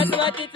and what it